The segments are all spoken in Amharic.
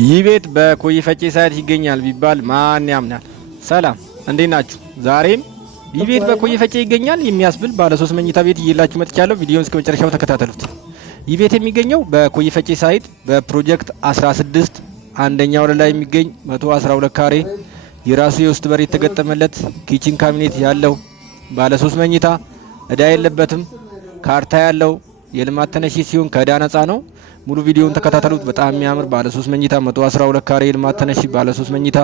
ይህ ቤት በኮዬ ፈጬ ሳይት ይገኛል ቢባል ማን ያምናል? ሰላም እንዴት ናችሁ? ዛሬም ይህ ቤት በኮዬ ፈጬ ይገኛል የሚያስብል ባለ 3 መኝታ ቤት ይዤላችሁ መጥቻለሁ። ቪዲዮውን እስከ መጨረሻው ተከታተሉት። ይህ ቤት የሚገኘው በኮዬ ፈጬ ሳይት በፕሮጀክት 16 አንደኛ ወለል ላይ የሚገኝ 112 ካሬ የራሱ የውስጥ በር የተገጠመለት ኪችን ካቢኔት ያለው ባለ 3 መኝታ እዳ የለበትም። ካርታ ያለው የልማት ተነሺ ሲሆን ከእዳ ነፃ ነው። ሙሉ ቪዲዮውን ተከታተሉት። በጣም የሚያምር ባለ 3 መኝታ 112 ካሬ የልማት ተነሺ ባለ 3 መኝታ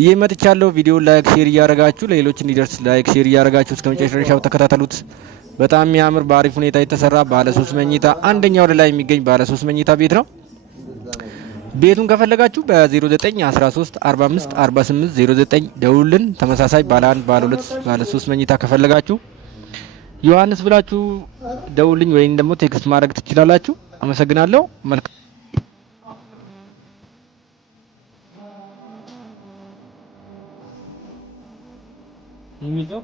ይሄ መጥቻለሁ። ቪዲዮውን ላይክ ሼር እያደረጋችሁ ለሌሎች እንዲደርስ ላይክ ሼር እያደረጋችሁ እስከ መጨረሻው ተከታተሉት። በጣም የሚያምር በአሪፍ ሁኔታ የተሰራ ባለ 3 መኝታ አንደኛ ወለል ላይ የሚገኝ ባለ 3 መኝታ ቤት ነው። ቤቱን ከፈለጋችሁ በ0913 45 48 09 ደውልን። ተመሳሳይ ባለ 1 ባለ 2 ባለ 3 መኝታ ከፈለጋችሁ ዮሐንስ ብላችሁ ደውልኝ ወይም ደግሞ ቴክስት ማድረግ ትችላላችሁ። አመሰግናለሁ። መልካም የሚለው